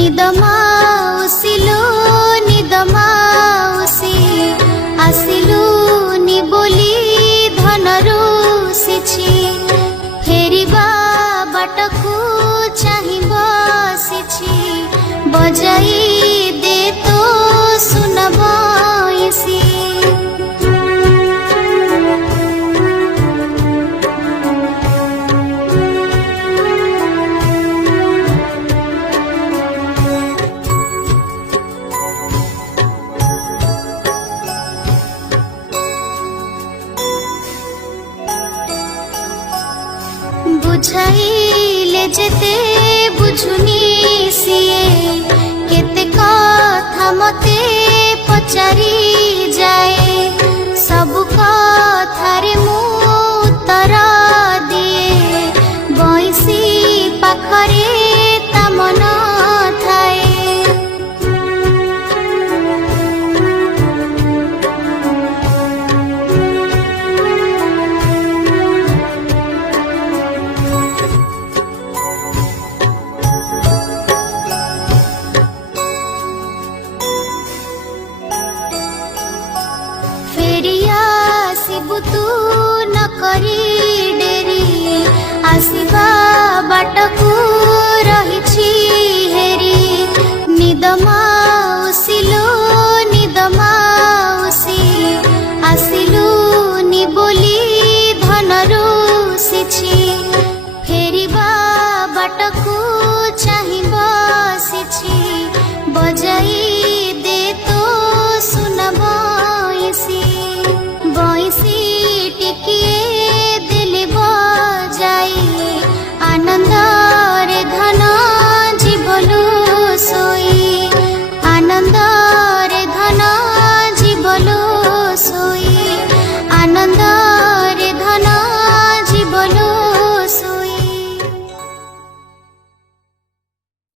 निद माउसिलो निद माउसी आसिलु नि बोली धन रुसिछि फेरिबा बाटकु चाहि बसिछि बजाई दे तो सुनबइसी बुझाइले जेते बुझुनी सिए केते कथा मते पचारी जाए सब कथारे मु